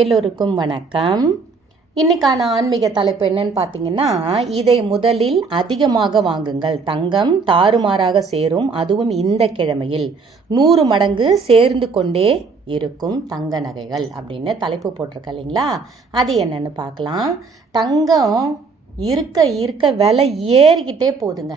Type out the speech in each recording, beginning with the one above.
எல்லோருக்கும் வணக்கம். இன்னைக்கான ஆன்மீக தலைப்பு என்னன்னு பார்த்தீங்கன்னா இதை முதலில் அதிகமாக வாங்குங்கள். தங்கம் தாறுமாறாக சேரும் அதுவும் இந்த கிழமையில். நூறு மடங்கு சேர்ந்து கொண்டே இருக்கும் தங்க நகைகள் அப்படின்னு தலைப்பு போட்டிருக்க இல்லைங்களா? அது என்னென்னு பார்க்கலாம் தங்கம் இருக்க இருக்க விலை ஏறிக்கிட்டே போதுங்க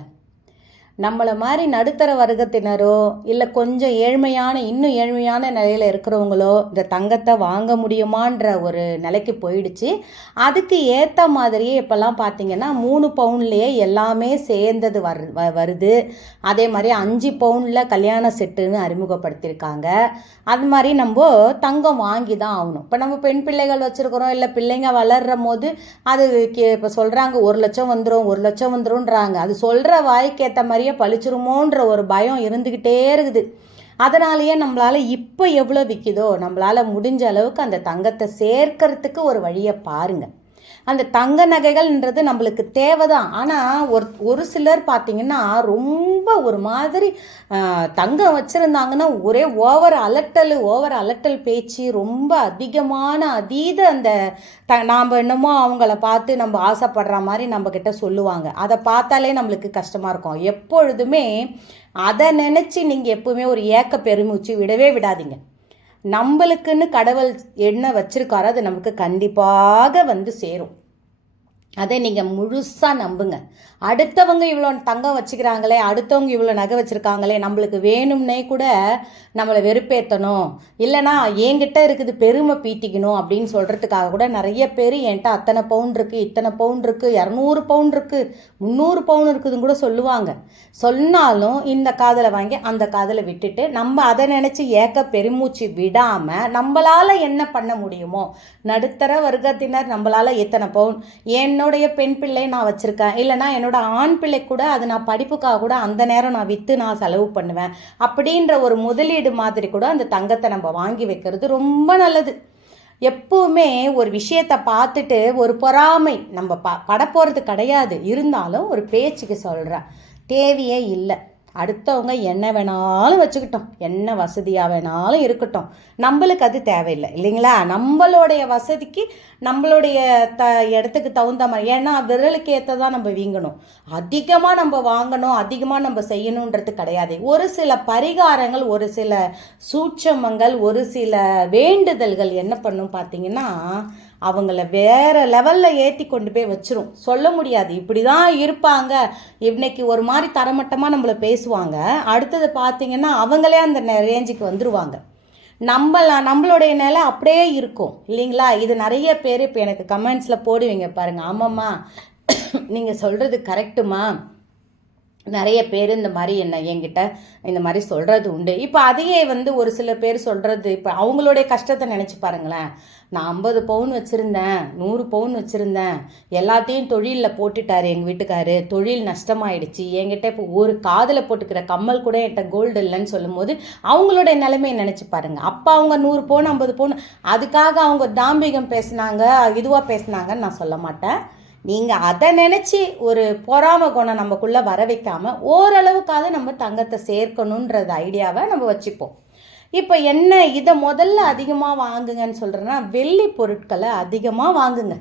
நம்மளை மாதிரி நடுத்தர வர்க்கத்தினரோ இல்லை கொஞ்சம் ஏழ்மையான இன்னும் ஏழ்மையான நிலையில் இருக்கிறவங்களோ இந்த தங்கத்தை வாங்க முடியுமான்ற ஒரு நிலைக்கு போயிடுச்சு. அதுக்கு ஏற்ற மாதிரியே இப்போல்லாம் பார்த்தீங்கன்னா மூணு பவுன்லேயே எல்லாமே சேர்ந்தது வர் வ- வருது. அதே மாதிரி அஞ்சு பவுனில் கல்யாண செட்டுன்னு அறிமுகப்படுத்தியிருக்காங்க. அது மாதிரி நம்ம தங்கம் வாங்கி தான் ஆகணும். இப்போ நம்ம பெண் பிள்ளைகள் வச்சுருக்கிறோம் இல்லை பிள்ளைங்க வளர்கிற போது அது இப்போ சொல்கிறாங்க ஒரு லட்சம் வந்துடும் ஒரு லட்சம் வந்துடும்ன்றாங்க அது சொல்கிற வாய்க்கேற்ற மாதிரியே பழிச்சிருமோன்ற ஒரு பயம் இருந்துக்கிட்டே இருக்குது. அதனாலேயே நம்மளால் இப்போ எவ்வளோ விற்கிதோ நம்மளால் முடிஞ்ச அளவுக்கு அந்த தங்கத்தை சேர்க்கறதுக்கு ஒரு வழியை பாருங்கள் அந்த தங்க நகைகள்ன்றது நம்மளுக்கு தேவை தான் ஆனால் ஒரு ஒரு சிலர் பார்த்தீங்கன்னா ரொம்ப ஒரு மாதிரி தங்கம் வச்சுருந்தாங்கன்னா ஒரே ஓவர் அலட்டல் ஓவர் அலட்டல் பேச்சு ரொம்ப அதிகமான அதீத அந்த த நாம் என்னமோ அவங்கள பார்த்து நம்ம ஆசைப்படுற மாதிரி நம்மக்கிட்ட சொல்லுவாங்க. அதை பார்த்தாலே நம்மளுக்கு கஷ்டமாக இருக்கும். எப்பொழுதுமே அதை நினச்சி நீங்கள் எப்பவுமே ஒரு ஏக்க பெருமூச்சு விடவே விடாதீங்க. நம்மளுக்குன்னு கடவுள் என்ன வச்சிருக்காரோ அது நமக்கு கண்டிப்பாக வந்து சேரும். அதை நீங்கள் முழுசாக நம்புங்க. அடுத்தவங்க இவ்வளோ தங்கம் வச்சுக்கிறாங்களே அடுத்தவங்க இவ்வளோ நகை வச்சுருக்காங்களே நம்மளுக்கு வேணும்னே கூட நம்மளை வெறுப்பேற்றணும் இல்லைனா என்கிட்ட இருக்குது பெருமை பீட்டிக்கணும் அப்படின்னு சொல்கிறதுக்காக கூட நிறைய பேர் என்கிட்ட அத்தனை பவுன் இருக்குது இத்தனை பவுன் இருக்குது இரநூறு பவுன் இருக்குது முந்நூறு பவுன் இருக்குதுன்னு கூட சொல்லுவாங்க. சொன்னாலும் இந்த காதில் வாங்கி அந்த காதில் விட்டுட்டு நம்ம அதை நினச்சி ஏக்க பெருமூச்சு விடாமல் நம்மளால் என்ன பண்ண முடியுமோ நடுத்தர வர்க்கத்தினர் நம்மளால் எத்தனை பவுன் என்னுடைய பெண் பிள்ளை நான் வச்சுருக்கேன். இல்லைனா என்னோட ஆண் பிள்ளை கூட அது நான் படிப்புக்காக கூட அந்த நேரம் நான் விற்று நான் செலவு பண்ணுவேன். அப்படின்ற ஒரு முதலீடு மாதிரி கூட அந்த தங்கத்தை நம்ம வாங்கி வைக்கிறது ரொம்ப நல்லது. எப்போவுமே ஒரு விஷயத்தை பார்த்துட்டு ஒரு பொறாமை நம்ம ப படப்போகிறது போகிறது கிடையாது. இருந்தாலும் ஒரு பேச்சுக்கு சொல்கிறேன் தேவையே இல்லை. அடுத்தவங்க என்ன வேணாலும் வச்சுக்கிட்டோம். என்ன வசதியாக வேணாலும் இருக்கட்டும். நம்மளுக்கு அது தேவையில்லை இல்லைங்களா? நம்மளுடைய வசதிக்கு நம்மளுடைய த இடத்துக்கு தகுந்த மாதிரி ஏன்னா விரலுக்கு ஏற்றதான் நம்ம வீங்கணும். அதிகமாக நம்ம வாங்கணும் அதிகமாக நம்ம செய்யணுன்றது கிடையாது. ஒரு சில பரிகாரங்கள் ஒரு சில சூட்சமங்கள் ஒரு சில வேண்டுதல்கள் என்ன பண்ணும் பார்த்தீங்கன்னா அவங்கள வேறு லெவலில் ஏற்றி கொண்டு போய் வச்சிரும். சொல்ல முடியாது. இப்படி தான் இருப்பாங்க. இன்னைக்கு ஒரு மாதிரி தரமட்டமாக நம்மளை பேசுவாங்க. அடுத்தது பார்த்தீங்கன்னா அவங்களே அந்த நெ- ரேஞ்சுக்கு வந்துடுவாங்க நம்மள நம்மளுடைய நிலை அப்படியே இருக்கும். இல்லைங்களா? இது நிறைய பேர் இப்போ எனக்கு கமெண்ட்ஸில் போடுவீங்க பாருங்கள் ஆமாம்மா நீங்கள் சொல்கிறது கரெக்டுமா நிறைய பேர் இந்த மாதிரி என்ன என்கிட்ட இந்த மாதிரி சொல்கிறது உண்டு. இப்போ அதையே வந்து ஒரு சில பேர் சொல்கிறது இப்போ அவங்களுடைய கஷ்டத்தை நினச்சி பாருங்களேன். நான் ஐம்பது பவுன் வச்சுருந்தேன் நூறு பவுன் வச்சுருந்தேன். எல்லாத்தையும் தொழிலில் போட்டுட்டார் எங்கள் வீட்டுக்காரு. தொழில் நஷ்டமாயிடுச்சு. என்கிட்ட இப்போ ஒரு காதில் போட்டுக்கிற கம்மல் கூட என்கிட்ட கோல்டு இல்லைன்னு சொல்லும்போது அவங்களுடைய நிலைமையை நினச்சி பாருங்கள் அப்போ அவங்க நூறு பவுன் ஐம்பது பவுன் அதுக்காக அவங்க தாம்பிகம் பேசுனாங்க இதுவாக பேசுனாங்கன்னு நான் சொல்ல மாட்டேன். நீங்கள் அதை நினச்சி ஒரு பொறாம குணம் நமக்குள்ளே வர வைக்காமல் ஓரளவுக்காவது நம்ம தங்கத்தை சேர்க்கணுன்றது ஐடியாவை நம்ம வச்சுப்போம். இப்போ என்ன இதை முதல்ல அதிகமாக வாங்குங்கன்னு சொல்கிறேன்னா வெள்ளி பொருட்களை அதிகமாக வாங்குங்க.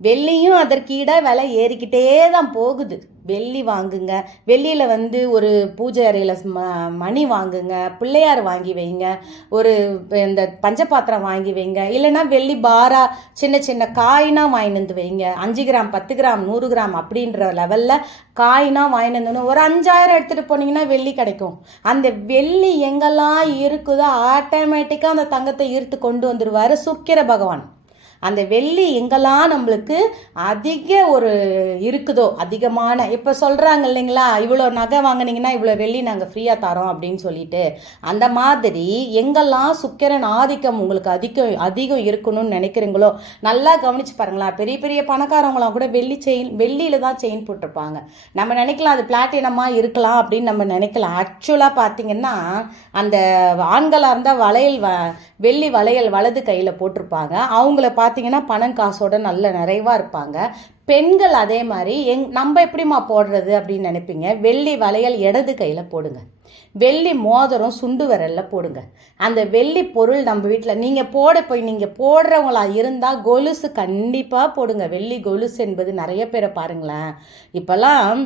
வெள்ளியும் அதற்கு ஈடாக விலை ஏறிக்கிட்டே தான் போகுது. வெள்ளி வாங்குங்க. வெள்ளியில் வந்து ஒரு பூஜை அறையில் ம மணி வாங்குங்க. பிள்ளையார் வாங்கி வைங்க. ஒரு இந்த பஞ்சபாத்திரம் வாங்கி வைங்க. இல்லைன்னா வெள்ளி பாரா சின்ன சின்ன காயினாக வாங்கினு வந்து வைங்க. அஞ்சு கிராம் பத்து கிராம் நூறு கிராம் அப்படின்ற லெவலில் காயினாக வாங்கினு ஒரு அஞ்சாயிரம் எடுத்துகிட்டு போனீங்கன்னா வெள்ளி கிடைக்கும். அந்த வெள்ளி எங்கெல்லாம் இருக்குதோ ஆட்டோமேட்டிக்காக அந்த தங்கத்தை ஈர்த்து கொண்டு வந்துடுவார் சுக்கிர பகவான். அந்த வெள்ளி எங்கெல்லாம் நம்மளுக்கு அதிக ஒரு இருக்குதோ அதிகமான இப்போ சொல்கிறாங்க இல்லைங்களா இவ்வளோ நகை வாங்கினீங்கன்னா இவ்வளோ வெள்ளி நாங்கள் ஃப்ரீயாக தரோம் அப்படின்னு சொல்லிட்டு அந்த மாதிரி எங்கெல்லாம் சுக்கிரன் ஆதிக்கம் உங்களுக்கு அதிகம் அதிகம் இருக்கணும்னு நினைக்கிறீங்களோ நல்லா கவனிச்சு பாருங்களேன். பெரிய பெரிய பணக்காரவங்களாம் கூட வெள்ளி செயின் வெள்ளியில் தான் செயின் போட்டிருப்பாங்க. நம்ம நினைக்கலாம் அது பிளாட்டினமாக இருக்கலாம் அப்படின்னு நம்ம நினைக்கலாம் ஆக்சுவலாக பார்த்தீங்கன்னா அந்த ஆண்களாக இருந்தால் வளையல் வ வெள்ளி வளையல் வலது கையில் போட்டிருப்பாங்க. அவங்கள பார்த்தீங்கன்னா பணம் காசோட நல்ல நிறைவாக இருப்பாங்க. பெண்கள் அதே மாதிரி எங் நம்ம எப்படிம்மா போடுறது அப்படின்னு நினைப்பீங்க? வெள்ளி வளையல் இடது கையில் போடுங்க. வெள்ளி மோதிரம் சுண்டு விரலில் போடுங்க. அந்த வெள்ளி பொருள் நம்ம வீட்டில் நீங்கள் போட போய் நீங்கள் போடுறவங்களா இருந்தால் கொலுசு கண்டிப்பாக போடுங்க. வெள்ளி கொலுசு என்பது நிறைய பேரை பாருங்களேன். இப்போல்லாம்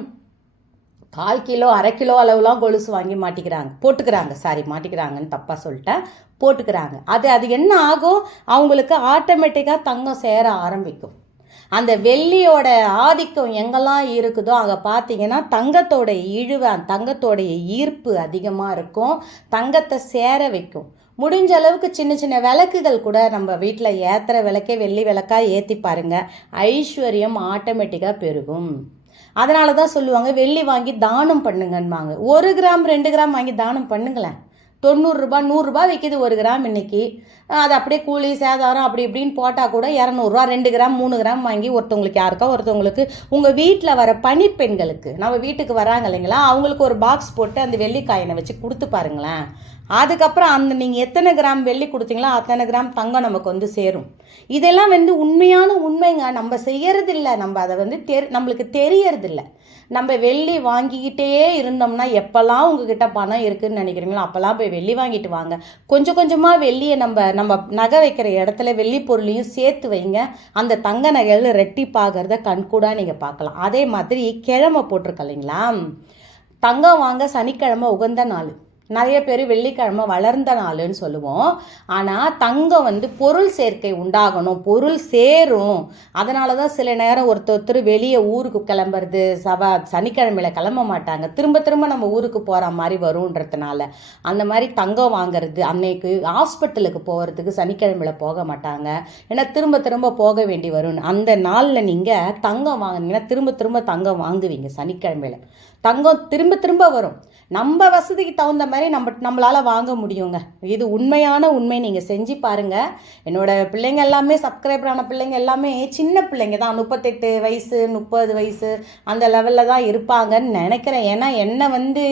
கால் கிலோ அரை கிலோ அளவுலாம் கொலுசு வாங்கி மாட்டிக்கிறாங்க. போட்டுக்கிறாங்க. சாரி மாட்டிக்கிறாங்கன்னு தப்பாக சொல்லிட்டேன். போட்டுக்கிறாங்க. அது அது என்ன ஆகும்? அவங்களுக்கு ஆட்டோமேட்டிக்காக தங்கம் சேர ஆரம்பிக்கும். அந்த வெள்ளியோட ஆதிக்கம் எங்கெல்லாம் இருக்குதோ அங்கே பார்த்தீங்கன்னா தங்கத்தோட இழுவை தங்கத்தோடைய ஈர்ப்பு அதிகமாக இருக்கும். தங்கத்தை சேர வைக்கும். முடிஞ்ச அளவுக்கு சின்ன சின்ன விளக்குகள் கூட நம்ம வீட்டில் ஏற்றுற விளக்கே வெள்ளி விளக்காக ஏற்றி பாருங்கள் ஐஸ்வர்யம் ஆட்டோமேட்டிக்காக பெருகும். அதனால தான் சொல்லுவாங்க வெள்ளி வாங்கி தானம் பண்ணுங்கன்பாங்க ஒரு கிராம் ரெண்டு கிராம் வாங்கி தானம் பண்ணுங்களேன். தொண்ணூறுரூபா நூறுரூபா விற்கிது ஒரு கிராம் இன்றைக்கி அது அப்படியே கூலி சேதாரம் அப்படி இப்படின்னு போட்டால் கூட இரநூறுவா ரெண்டு கிராம் மூணு கிராம் வாங்கி ஒருத்தவங்களுக்கு யாருக்கா ஒருத்தவங்களுக்கு உங்கள் வீட்டில் வர பணிப்பெண்களுக்கு நம்ம வீட்டுக்கு வராங்க இல்லைங்களா அவங்களுக்கு ஒரு பாக்ஸ் போட்டு அந்த வெள்ளிக்காயினை வச்சு கொடுத்து பாருங்களேன். அதுக்கப்புறம் அந்த நீங்கள் எத்தனை கிராம் வெள்ளி கொடுத்தீங்களோ அத்தனை கிராம் தங்கம் நமக்கு வந்து சேரும். இதெல்லாம் வந்து உண்மையான உண்மைங்க. நம்ம செய்யறதில்ல. நம்ம அதை வந்து தெரி நம்மளுக்கு தெரியறதில்ல. நம்ம வெள்ளி வாங்கிக்கிட்டே இருந்தோம்னா எப்போல்லாம் உங்ககிட்ட பணம் இருக்குதுன்னு நினைக்கிறீங்களோ அப்போல்லாம் போய் வெள்ளி வாங்கிட்டு வாங்க. கொஞ்சம் கொஞ்சமாக வெள்ளியை நம்ம நம்ம நகை வைக்கிற இடத்துல வெள்ளி பொருளையும் சேர்த்து வைங்க. அந்த தங்க நகைகள் ரெட்டிப்பாகிறத கண்கூடாக நீங்கள் பார்க்கலாம். அதே மாதிரி கிழமை போட்டிருக்க இல்லைங்களா? தங்கம் வாங்க சனிக்கிழமை உகந்த நாள். நிறைய பேர் வெள்ளிக்கிழமை வளர்ந்த நாளுன்னு சொல்லுவோம். ஆனால் தங்கம் வந்து பொருள் சேர்க்கை உண்டாகணும் பொருள் சேரும். அதனால தான் சில நேரம் ஒருத்தர் ஒருத்தர் வெளியே ஊருக்கு கிளம்புறது சபா சனிக்கிழமையில் கிளம்ப மாட்டாங்க. திரும்ப திரும்ப நம்ம ஊருக்கு போகிற மாதிரி வரும்ன்றதுனால அந்த மாதிரி தங்கம் வாங்குறது அன்னைக்கு ஹாஸ்பிட்டலுக்கு போகிறதுக்கு சனிக்கிழமையில் போக மாட்டாங்க. ஏன்னா திரும்ப திரும்ப போக வேண்டி வரும். அந்த நாளில் நீங்கள் தங்கம் வாங்கினீங்கன்னா திரும்ப திரும்ப தங்கம் வாங்குவீங்க சனிக்கிழமையில். தங்கம் திரும்ப திரும்ப வரும். நம்ம வசதிக்கு தகுந்த மாதிரி நம்ம நம்மளால் வாங்க முடியுங்க. இது உண்மையான உண்மை. நீங்கள் செஞ்சு பாருங்கள் என்னோடய பிள்ளைங்க எல்லாமே சப்ஸ்கிரைபர் ஆன பிள்ளைங்க எல்லாமே சின்ன பிள்ளைங்க தான். முப்பத்தெட்டு வயசு முப்பது வயசு அந்த லெவலில் தான் இருப்பாங்கன்னு நினைக்கிறேன். ஏன்னா என்னை வந்து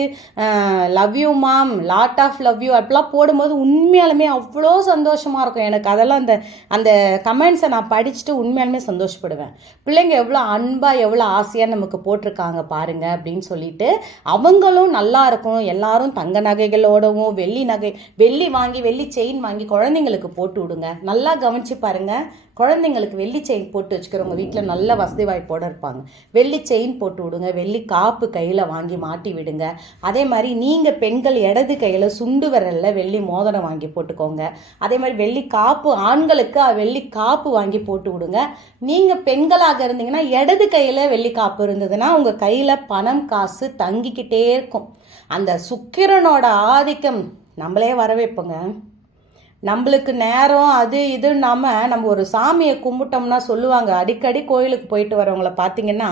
love you mom lot of love you அப்படிலாம் போடும்போது உண்மையாலுமே அவ்வளோ சந்தோஷமாக இருக்கும். எனக்கு அதெல்லாம் அந்த அந்த கமெண்ட்ஸை நான் படிச்சுட்டு உண்மையாலுமே சந்தோஷப்படுவேன். பிள்ளைங்க எவ்வளோ அன்பாக எவ்வளோ ஆசையாக நமக்கு போட்டிருக்காங்க பாருங்கள் அப்படின்னு சொல்லிட்டு அவங்களும் நல்லா இருக்கணும் எல்லாரும் தங்க நகைகளோடவும் வெள்ளி நகை வெள்ளி வாங்கி வெள்ளி செயின் வாங்கி குழந்தைங்களுக்கு போட்டு விடுங்க. நல்லா கவனிச்சு பாருங்க. குழந்தைங்களுக்கு வெள்ளி செயின் போட்டு வச்சுக்கிறவங்க வீட்டில் நல்ல வசதி வாய்ப்போடு இருப்பாங்க. வெள்ளி செயின் போட்டு விடுங்க. வெள்ளி காப்பு கையில் வாங்கி மாட்டி விடுங்க. அதே மாதிரி நீங்கள் பெண்கள் இடது கையில் சுண்டு விரலில் வெள்ளி மோதிரம் வாங்கி போட்டுக்கோங்க. அதே மாதிரி வெள்ளி காப்பு ஆண்களுக்கு வெள்ளி காப்பு வாங்கி போட்டு விடுங்க. நீங்கள் பெண்களாக இருந்தீங்கன்னா இடது கையில் வெள்ளி காப்பு இருந்ததுன்னா உங்கள் கையில் பணம் காசு தங்கிக்கிட்டே இருக்கும். அந்த சுக்கிரனோட ஆதிக்கம் நம்மளே வரவேற்போங்க. நம்மளுக்கு நேரம் அது இது நம்ம ஒரு சாமியை கும்பிட்டோம்னா சொல்லுவாங்க. அடிக்கடி கோயிலுக்கு போயிட்டு வரவங்கள பார்த்தீங்கன்னா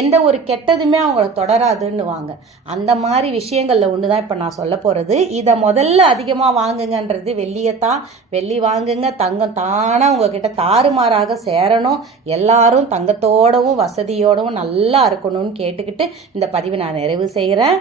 எந்த ஒரு கெட்டதுமே அவங்கள தொடராதுன்னுவாங்க. அந்த மாதிரி விஷயங்களில் ஒன்று தான் இப்போ நான் சொல்ல போகிறது இதை முதல்ல அதிகமாக வாங்குங்கன்றது வெள்ளியைத்தான் வெள்ளி வாங்குங்க தங்கம் தானாக உங்ககிட்ட தாறுமாறாக சேரணும். எல்லாரும் தங்கத்தோடவும் வசதியோடவும் நல்லா இருக்கணும்னு கேட்டுக்கிட்டு இந்த பதிவை நான் நிறைவு செய்கிறேன்